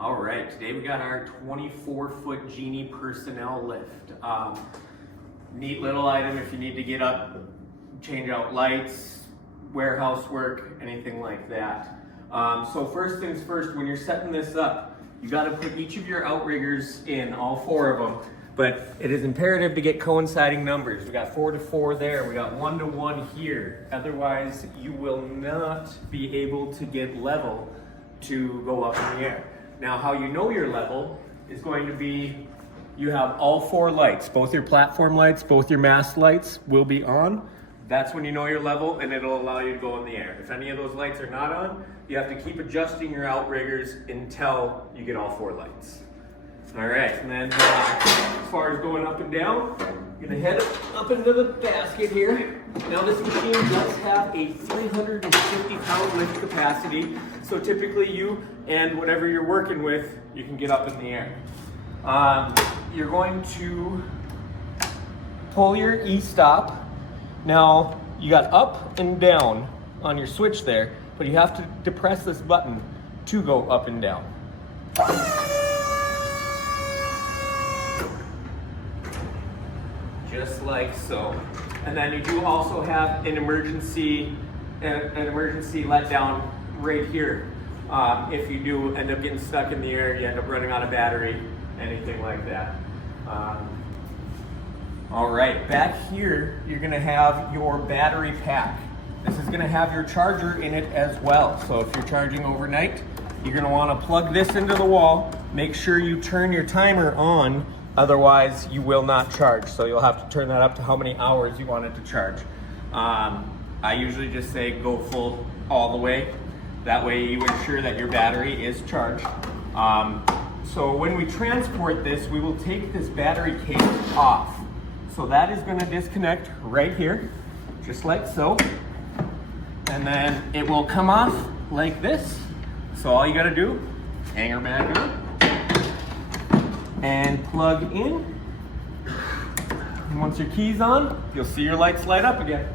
All right, today we got our 24-foot Genie personnel lift. Neat little item if you need to get up, change out lights, warehouse work, anything like that. So first things first, when you're setting this up, you got to put each of your outriggers in, all 4 of them. But it is imperative to get coinciding numbers. We got 4 to 4 there, we got 1 to 1 here. Otherwise, you will not be able to get level to go up in the air. Now, how you know your level is going to be, you have all 4 lights, both your platform lights, both your mast lights will be on. That's when you know your level, and it'll allow you to go in the air. If any of those lights are not on, you have to keep adjusting your outriggers until you get all 4 lights. All right, and then as far as going up and down, you're gonna head up into the basket here. Now this machine does have a 350-pound lift capacity, so typically you and whatever you're working with, you can get up in the air. You're going to pull your E-stop. Now you got up and down on your switch there, but you have to depress this button to go up and down. Just like so. And then you do also have an emergency letdown right here. If you do end up getting stuck in the air, you end up running out of battery, anything like that. All right, back here, you're gonna have your battery pack. This is gonna have your charger in it as well. So if you're charging overnight, you're gonna wanna plug this into the wall. Make sure you turn your timer on, otherwise you will not charge. So you'll have to turn that up to how many hours you want it to charge. I usually just say go full all the way. That way you ensure that your battery is charged. So when we transport this, we will take this battery case off. So that is going to disconnect right here, just like so. And then it will come off like this. So all you got to do, hang her back up and plug in. And once your key's on, you'll see your lights light up again.